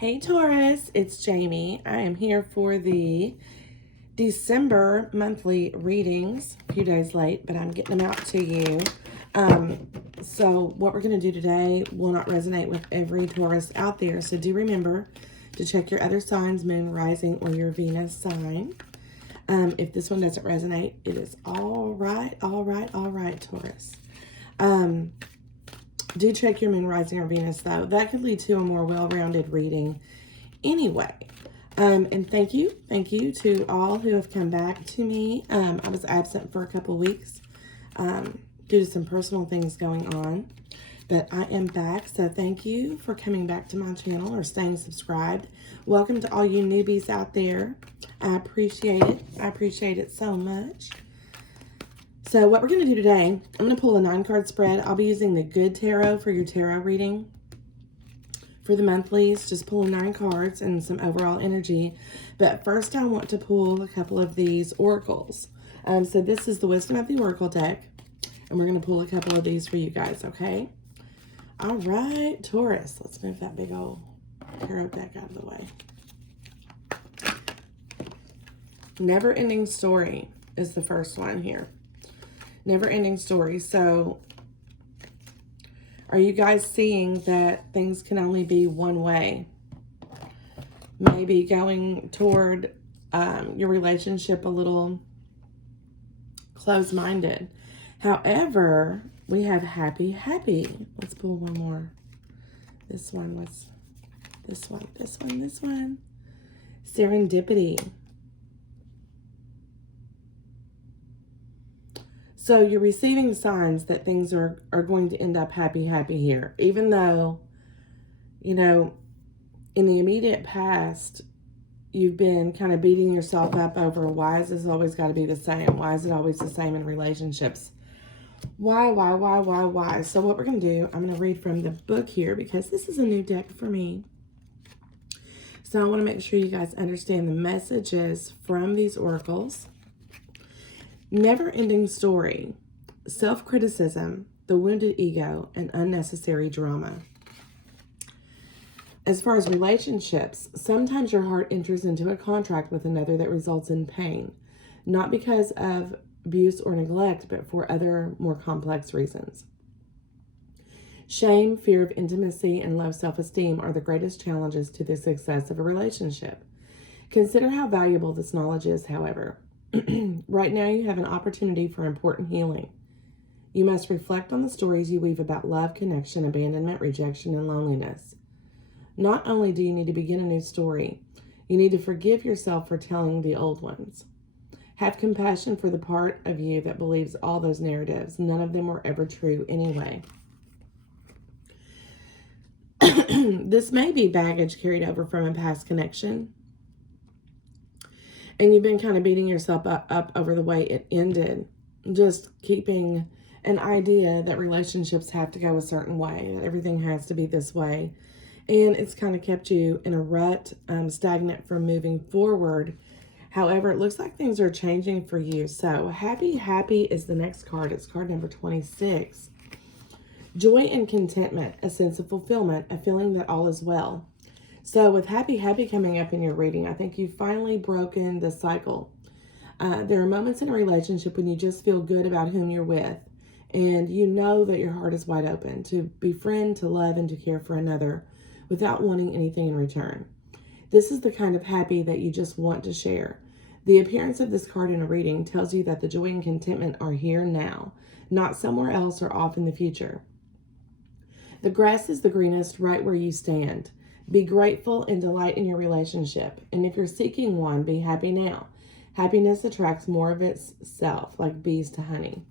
Hey Taurus, it's Jamie. I am here for the December monthly readings. A few days late, but I'm getting them out to you. So what we're going to do today will not resonate with every Taurus out there. So do remember to check your other signs, moon, rising, or your Venus sign. If this one doesn't resonate, it is all right, Taurus. Do check your moon, rising, or Venus, though. That could lead to a more well-rounded reading anyway. And thank you to all who have come back to me. I was absent for a couple weeks due to some personal things going on, but I am back. So thank you for coming back to my channel or staying subscribed. Welcome to all you newbies out there. I appreciate it. I appreciate it so much. So what we're going to do today, I'm going to pull a 9-card spread. I'll be using the Good Tarot for your tarot reading. For the monthlies, just pulling 9 cards and some overall energy. But first I want to pull a couple of these oracles. So this is the Wisdom of the Oracle deck. And we're going to pull a couple of these for you guys, okay? All right, Taurus. Let's move that big old tarot deck out of the way. Never-ending story is the first one here. Never-ending story. So are you guys seeing that things can only be one way? Maybe going toward your relationship a little closed-minded. However, we have happy. Let's pull one more. This one. Serendipity. So you're receiving signs that things are going to end up happy here. Even though, you know, in the immediate past, you've been kind of beating yourself up over why has this always got to be the same? Why is it always the same in relationships? Why? So what we're going to do, I'm going to read from the book here because this is a new deck for me. So I want to make sure you guys understand the messages from these oracles. Never-ending story, self-criticism, the wounded ego, and unnecessary drama. As far as relationships, sometimes your heart enters into a contract with another that results in pain, not because of abuse or neglect, but for other more complex reasons. Shame, fear of intimacy, and low self-esteem are the greatest challenges to the success of a relationship. Consider how valuable this knowledge is, however. Right now, you have an opportunity for important healing. You must reflect on the stories you weave about love, connection, abandonment, rejection, and loneliness. Not only do you need to begin a new story, you need to forgive yourself for telling the old ones. Have compassion for the part of you that believes all those narratives. None of them were ever true anyway. This may be baggage carried over from a past connection. And you've been kind of beating yourself up over the way it ended. Just keeping an idea that relationships have to go a certain way. That everything has to be this way. And it's kind of kept you in a rut, stagnant from moving forward. However, it looks like things are changing for you. So happy is the next card. It's card number 26. Joy and contentment, a sense of fulfillment, a feeling that all is well. So with happy coming up in your reading, I think you've finally broken the cycle. There are moments in a relationship when you just feel good about whom you're with. And you know that your heart is wide open to befriend, to love, and to care for another without wanting anything in return. This is the kind of happy that you just want to share. The appearance of this card in a reading tells you that the joy and contentment are here now, not somewhere else or off in the future. The grass is the greenest right where you stand. Be grateful and delight in your relationship. And if you're seeking one, be happy now. Happiness attracts more of itself, like bees to honey.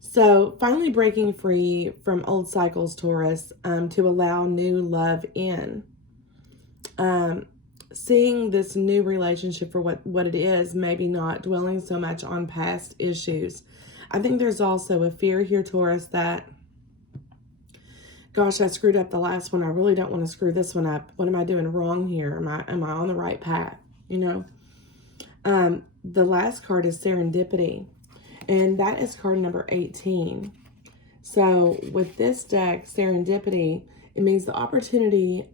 So finally breaking free from old cycles, Taurus, to allow new love in. Seeing this new relationship for what it is, maybe not dwelling so much on past issues. I think there's also a fear here, Taurus, that gosh, I screwed up the last one. I really don't want to screw this one up. What am I doing wrong here? Am I on the right path? You know, the last card is serendipity, and that is card number 18. So with this deck, serendipity It means the opportunity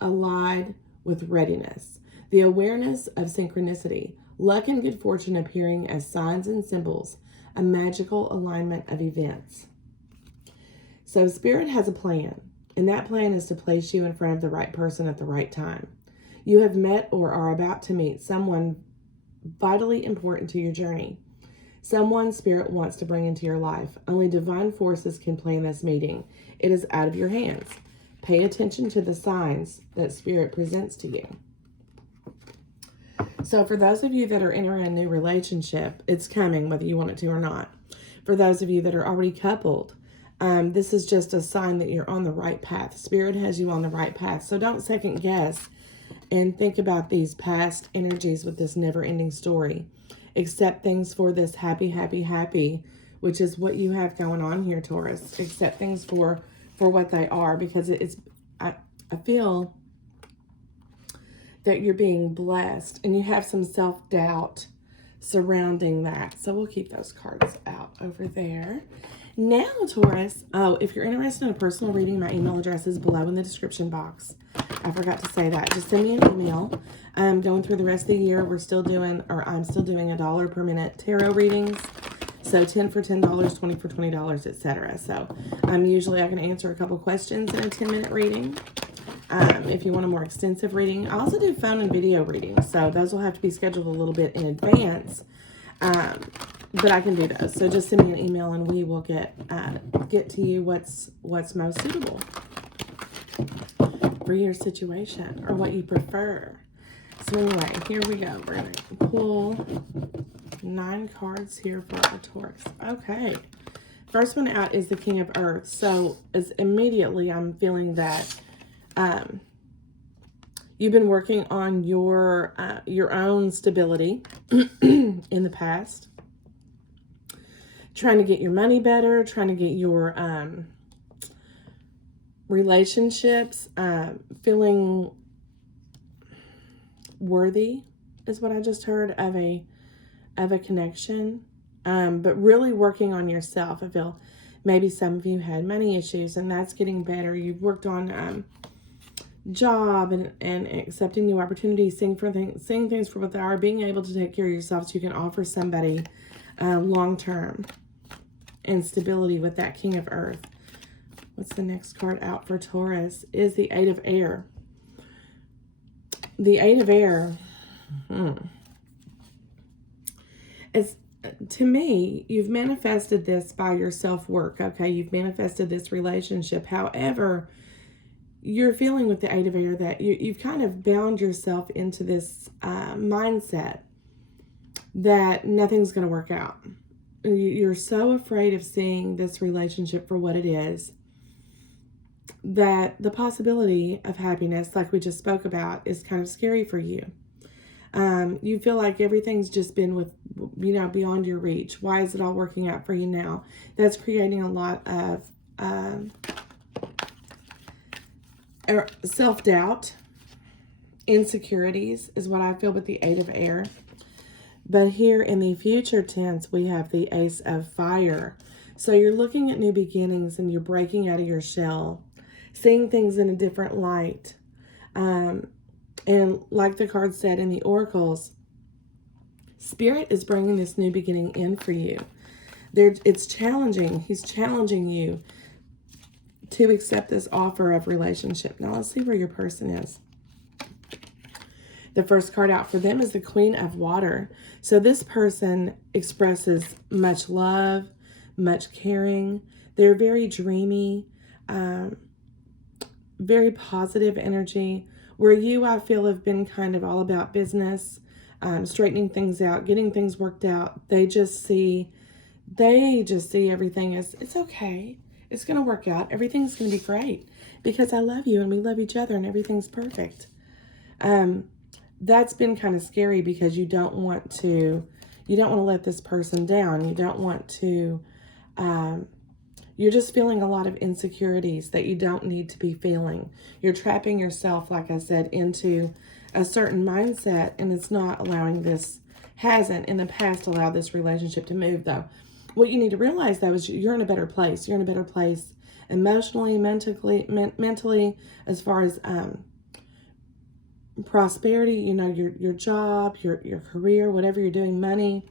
allied with readiness, the awareness of synchronicity, luck and good fortune appearing as signs and symbols, a magical alignment of events. So Spirit has a plan, and that plan is to place you in front of the right person at the right time. You have met or are about to meet someone vitally important to your journey. Someone Spirit wants to bring into your life. Only divine forces can plan this meeting. It is out of your hands. Pay attention to the signs that Spirit presents to you. So for those of you that are entering a new relationship, it's coming whether you want it to or not. For those of you that are already coupled, this is just a sign that you're on the right path. Spirit has you on the right path. So don't second guess and think about these past energies with this never-ending story. Accept things for this happy, happy, happy, which is what you have going on here, Taurus. Accept things for what they are, because I feel that you're being blessed and you have some self-doubt surrounding that. So we'll keep those cards out over there. Now, Taurus, if you're interested in a personal reading, my email address is below in the description box. I forgot to say that. Just send me an email. Going through the rest of the year, I'm still doing $1 per minute tarot readings. So 10 for $10, 20 for $20, etc. So usually I can answer a couple questions in a 10-minute reading. If you want a more extensive reading, I also do phone and video readings. So those will have to be scheduled a little bit in advance. But I can do those. So just send me an email and we will get to you what's most suitable for your situation or what you prefer. So anyway, here we go. We're going to pull 9 cards here for our Taurus. Okay. First one out is the King of Earth. So immediately I'm feeling that you've been working on your own stability in the past. Trying to get your money better, trying to get your relationships, feeling worthy is what I just heard of a connection, but really working on yourself. I feel maybe some of you had money issues and that's getting better. You've worked on job and accepting new opportunities, seeing things for what they are, being able to take care of yourself so you can offer somebody long-term and stability with that King of Earth. What's the next card out for Taurus is the Eight of Air. The Eight of Air, it's, to me, you've manifested this by your self-work, okay? You've manifested this relationship. However, you're feeling with the Eight of Air that you've kind of bound yourself into this mindset that nothing's going to work out. You're so afraid of seeing this relationship for what it is that the possibility of happiness, like we just spoke about, is kind of scary for you. You feel like everything's just been beyond your reach. Why is it all working out for you now? That's creating a lot of self-doubt, insecurities is what I feel with the Eight of Air. But here in the future tense, we have the Ace of Fire. So you're looking at new beginnings and you're breaking out of your shell, seeing things in a different light. And like the card said in the oracles, Spirit is bringing this new beginning in for you. It's challenging. He's challenging you to accept this offer of relationship. Now let's see where your person is. The first card out for them is the Queen of Water. So this person expresses much love, much caring. They're very dreamy, very positive energy. Where you, I feel, have been kind of all about business, straightening things out, getting things worked out. They just see everything as, it's okay. It's going to work out. Everything's going to be great because I love you and we love each other and everything's perfect. That's been kind of scary because you don't want to let this person down. You don't want to, you're just feeling a lot of insecurities that you don't need to be feeling. You're trapping yourself, like I said, into a certain mindset, and it's not allowing this, hasn't in the past allowed this relationship to move though. What you need to realize though is you're in a better place. You're in a better place emotionally, mentally, as far as prosperity, you know, your job, your career, whatever you're doing, money.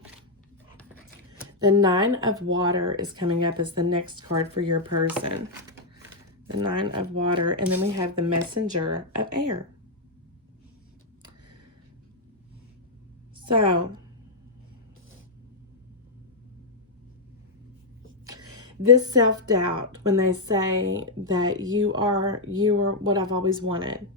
The 9 of Water is coming up as the next card for your person. The 9 of Water. And then we have the Messenger of Air. So, this self-doubt, when they say that you are what I've always wanted.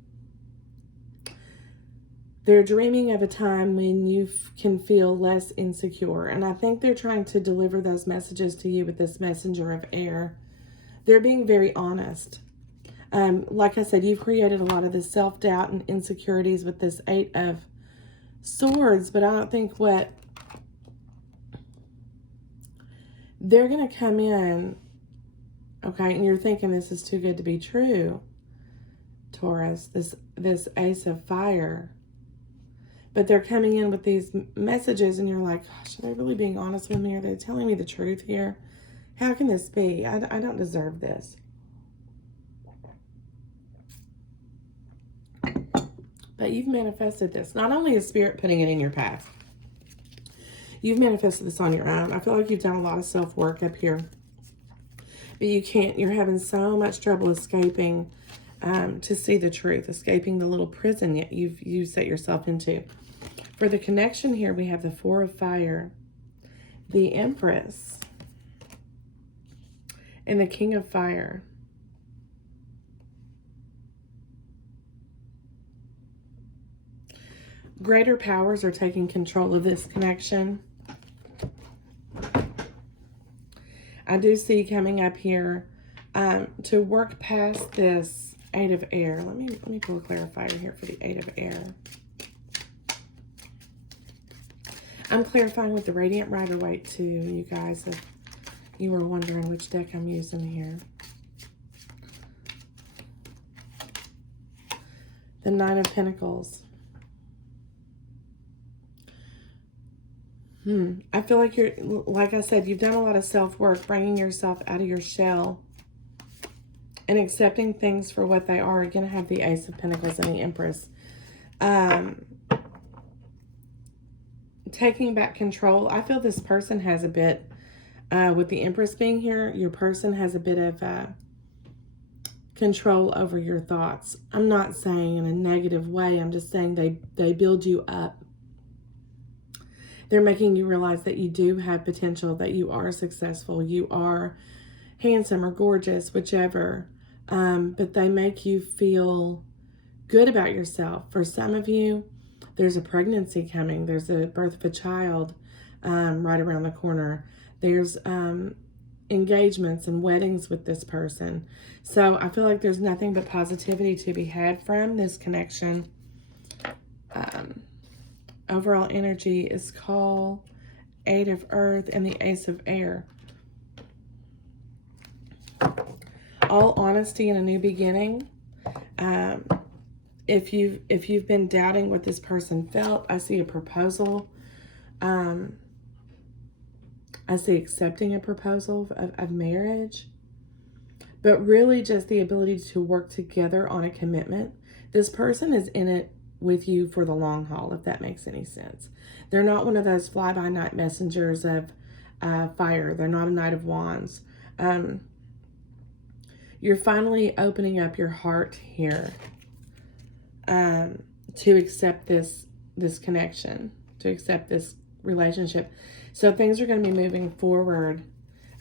They're dreaming of a time when you can feel less insecure. And I think they're trying to deliver those messages to you with this Messenger of Air. They're being very honest. Like I said, you've created a lot of this self-doubt and insecurities with this 8 of Swords. But I don't think what they're going to come in, okay, and you're thinking this is too good to be true, Taurus, this Ace of Fire. But they're coming in with these messages and you're like, gosh, are they really being honest with me? Are they telling me the truth here? How can this be? I don't deserve this. But you've manifested this. Not only is Spirit putting it in your path, you've manifested this on your own. I feel like you've done a lot of self-work up here. But you can't. You're having so much trouble escaping to see the truth, escaping the little prison yet you set yourself into. For the connection here, we have the 4 of Fire, the Empress, and the King of Fire. Greater powers are taking control of this connection. I do see coming up here to work past this 8 of Air. Let me pull a clarifier here for the 8 of Air. I'm clarifying with the Radiant Rider-Waite too, you guys, if you were wondering which deck I'm using here. The 9 of Pentacles. I feel like you're, like I said, you've done a lot of self-work, bringing yourself out of your shell and accepting things for what they are. You're going to have the Ace of Pentacles and the Empress. Taking back control. I feel this person has a bit, with the Empress being here, your person has a bit of control over your thoughts. I'm not saying in a negative way. I'm just saying they build you up. They're making you realize that you do have potential, that you are successful, you are handsome or gorgeous, whichever. But they make you feel good about yourself. For some of you, there's a pregnancy coming. There's a birth of a child right around the corner. There's engagements and weddings with this person. So I feel like there's nothing but positivity to be had from this connection. Overall energy is call, 8 of Earth, and the Ace of Air. All honesty and a new beginning. If you've been doubting what this person felt, I see a proposal. I see accepting a proposal of marriage. But really just the ability to work together on a commitment. This person is in it with you for the long haul, if that makes any sense. They're not one of those fly-by-night messengers of fire. They're not a Knight of Wands. You're finally opening up your heart here to accept this connection, to accept this relationship. So things are going to be moving forward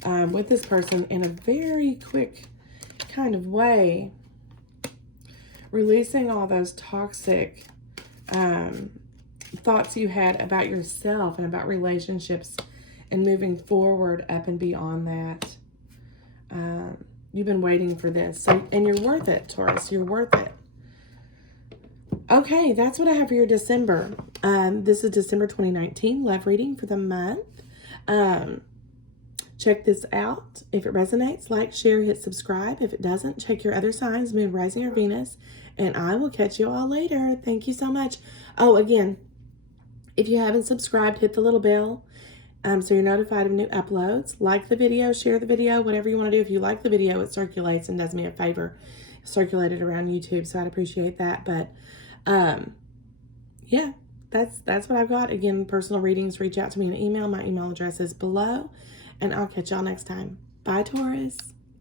with this person in a very quick kind of way, releasing all those toxic thoughts you had about yourself and about relationships and moving forward up and beyond that. You've been waiting for this. So, and you're worth it, Taurus. You're worth it. Okay, that's what I have for your December. This is December 2019 love reading for the month. Check this out. If it resonates, like, share, hit subscribe. If it doesn't, check your other signs, Moon, Rising, or Venus. And I will catch you all later. Thank you so much. Oh, again, if you haven't subscribed, hit the little bell. So you're notified of new uploads. Like the video, share the video, whatever you want to do. If you like the video, it circulates and does me a favor. Circulate it around YouTube, so I'd appreciate that. But yeah, that's what I've got. Again, personal readings, reach out to me in an email. My email address is below, and I'll catch y'all next time. Bye, Taurus.